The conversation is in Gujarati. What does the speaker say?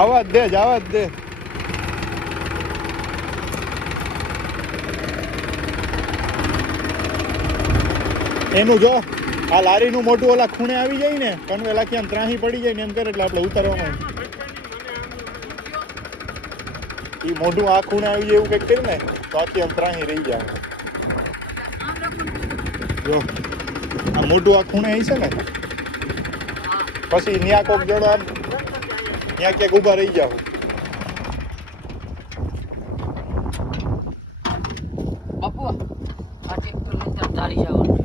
આવાજ દે આવાજ દે. એનું જો આ લારીનું મોટું ઓલા ખૂણે આવી જાય ને કનવેલા ક્યાં ત્રાહી પડી જાય ને એમ કરે એટલે આપણે ઉતારવામાં એ મોઢું આ ખૂણે આવી જાય એવું કંઈક કરે ને તો આખી આમ ત્રાહી રહી જાય. જો આ મોઢું આ ખૂણે આવી છે ને પછી ન્યા કોક જોડો આમ ત્યાં ક્યાંક ઊભા રહી જાવ. બાપુ આ ટ્રેક્ટર લઈને ધારી જવાનું.